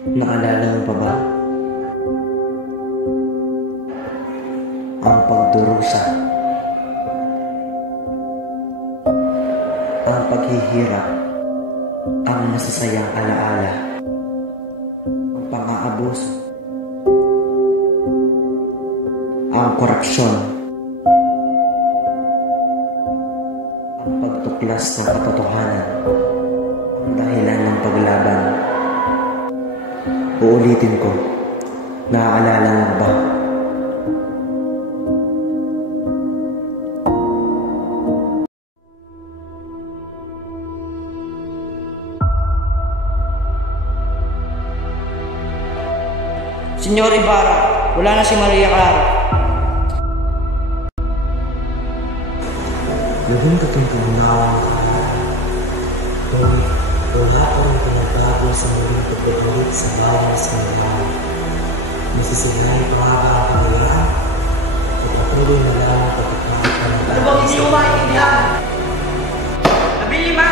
Naalala mo pa ba ang pagdurusa, ang paghihirap, ang masasayang alaala, ang pang-aabuso, ang korupsyon, ang pagtuklas ng katotohanan, ang dahilan ng paglaban. Uulitin ko, naaalala mo ba? Senyor Ibarra, wala na si Maria Clara. Lubong katong kamunawang ngunit wala akong pinagbago sa muling pagbabalik sa bayan sa mga nasisilay pangaba ang pangalaman at patuloy na lang ang pagkakaroon ng Ano bang hindi mo maintindihan? Nabilima,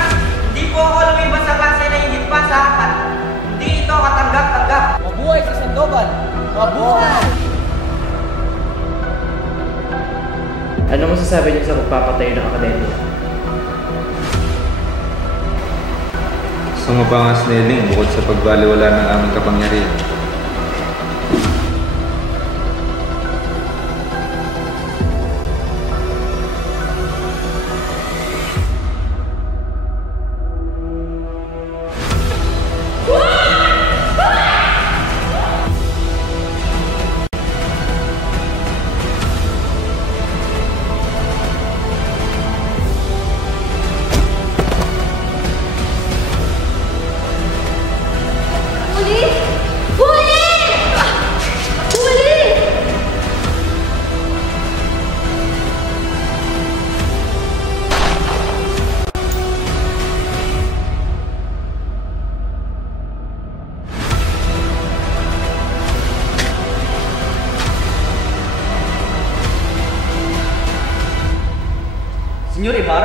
hindi po ako lumiban sa klase na higit pa sa akin. Hindi ito katanggap-tanggap. Mabuhay sa Sandoval! Mabuhay! Ano masasabi niyo sa pagpapatayo ng akademya? Gusto mo pa nga Snelling bukod sa pagbaliwala ng aming kapangyarihan? Senyor Ibarra?